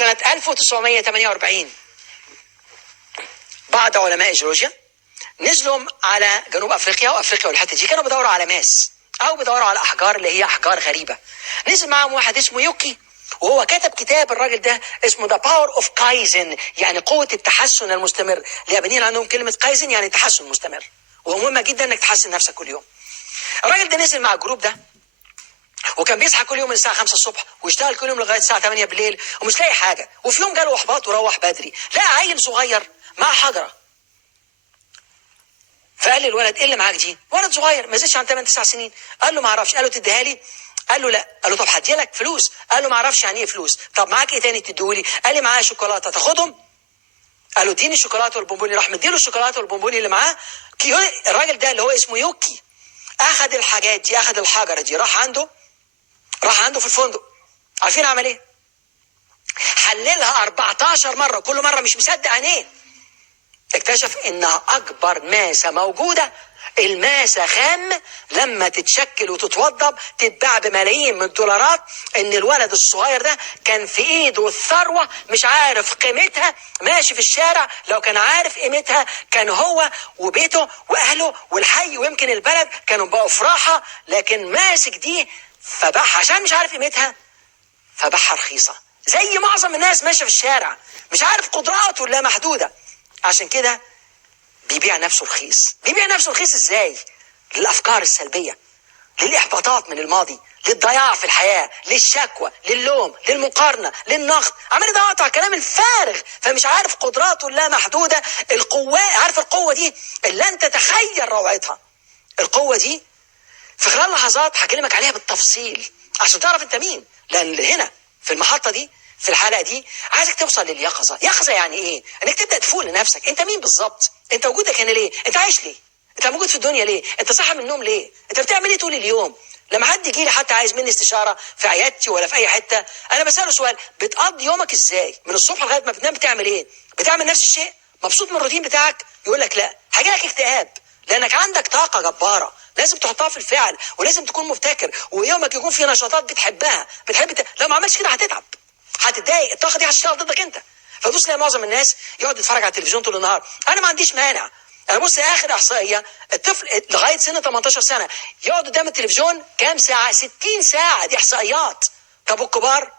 سنة 1948 بعض علماء جيولوجيا نزلوا على جنوب افريقيا وافريقيا والحته دي، كانوا بيدوروا على ماس او بيدوروا على احجار اللي هي احجار غريبه. نزل معاهم واحد اسمه يوكي، وهو كتب كتاب، الراجل ده اسمه ذا باور اوف كايزن، يعني قوه التحسن المستمر. اليابانيين عندهم كلمه كايزن يعني تحسن مستمر، ومهمه جدا انك تحسن نفسك كل يوم. الراجل ده نزل مع الجروب ده، وكان بيصحى كل يوم من الساعه 5 الصبح ويشتغل كل يوم لغايه الساعه 8 بالليل ومش لاقي حاجه. وفي يوم جاله احباط وروح بدري، لقى عيل صغير مع حجره. فقال للولد ايه اللي معاك دي؟ ولد صغير ما زادش عن 8 9 سنين. قال له ما اعرفش. قال له تديها لي؟ قال له لا. قال له طب هدي لك فلوس. قال له ما اعرفش يعني ايه فلوس. طب معاك ايه تاني تديهولي؟ قال لي معايا شوكولاته، تاخدهم؟ قال له اديني الشوكولاته والبونبوني. راح مديله الشوكولاته والبونبوني اللي معاه. الراجل ده اللي هو اسمه يوكي اخذ الحاجات دي، اخذ الحجره دي، راح عنده في الفندق. عارفين عمل ايه؟ حللها 14 مره، كل مره مش مصدق عينيه. اكتشف انها اكبر ماسه موجوده. الماسه خام، لما تتشكل وتتوضب تتباع بملايين من الدولارات. ان الولد الصغير ده كان في ايده الثروه، مش عارف قيمتها، ماشي في الشارع، لو كان عارف قيمتها كان هو وبيته واهله والحي ويمكن البلد كانوا بقوا في راحه. لكن ماسك دي فباعها عشان مش عارف قيمتها، فباعها رخيصه. زي معظم الناس ماشيه في الشارع مش عارف قدراته لا محدوده، عشان كده بيبيع نفسه رخيص. بيبيع نفسه رخيص ازاي؟ للافكار السلبيه، للاحباطات من الماضي، للضياع في الحياه، للشكوى، للوم، للمقارنه، للنقد. عمال يضغط على الكلام الفارغ، فمش عارف قدراته اللا محدوده. القوه، عارف القوه دي اللي انت تخيل روعتها. القوه دي في خلال لحظات هكلمك عليها بالتفصيل عشان تعرف انت مين. لان هنا في المحطه دي، في الحلقه دي، عايزك توصل لليقظه. يقظه يعني ايه؟ انك تبدا تفوق لنفسك. انت مين بالظبط؟ انت وجودك هنا ليه؟ انت عايش ليه؟ انت موجود في الدنيا ليه؟ انت صاحي من النوم ليه؟ انت بتعمل ايه طول اليوم؟ لما حد يجي لي حتى عايز مني استشاره في عيادتي ولا في اي حته، انا بساله سؤال: بتقضي يومك ازاي؟ من الصبح لغايه ما بتنام بتعمل ايه؟ بتعمل نفس الشيء؟ مبسوط من الروتين بتاعك؟ يقول لك لا. هيجي لك اكتئاب، لانك عندك طاقه جباره لازم تحطها في الفعل، ولازم تكون مبتكر، ويومك يكون فيه نشاطات بتحبها. لو ما عملتش كده هتتعب، هتتضايق، الطاقه دي هتشتغل ضدك انت. فبص تلاقي معظم الناس يقعد يتفرج على التلفزيون طول النهار. انا ما عنديش مانع. انا بص اخر احصائيه، الطفل لغايه سن 18 سنه يقعد قدام التلفزيون كام ساعه؟ 60 ساعه. دي احصائيات. طب الكبار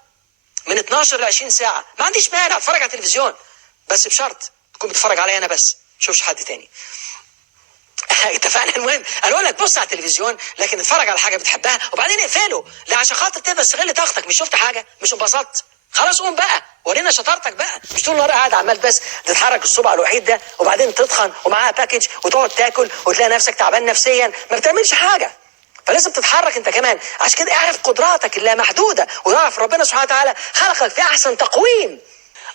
من 12 ل 20 ساعه. ما عنديش مانع اتفرج على التلفزيون، بس بشرط تكون بتتفرج عليا انا بس، ما تشوفش حد تاني. اتفقنا؟ المهم انا اقول لك بص على التلفزيون لكن اتفرج على حاجه بتحبها وبعدين اقفله. لا، عشان خاطر تقدر تستغل طاقتك. مش شفت حاجه؟ مش انبسطت؟ خلاص قوم بقى ورينا شطارتك بقى. مش طول النهار قاعد عمال بس تتحرك الصبع الوحيد ده وبعدين تتخن ومعاها باكج وتقعد تاكل وتلاقي نفسك تعبان نفسيا، ما بتعملش حاجه. فلازم تتحرك انت كمان. عشان كده اعرف قدراتك اللامحدوده، واعرف ربنا سبحانه وتعالى خلقك في احسن تقويم.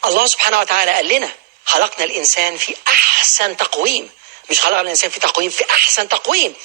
الله سبحانه وتعالى قال لنا خلقنا الانسان في احسن تقويم، مش خلق الانسان في تقويم، في احسن تقويم.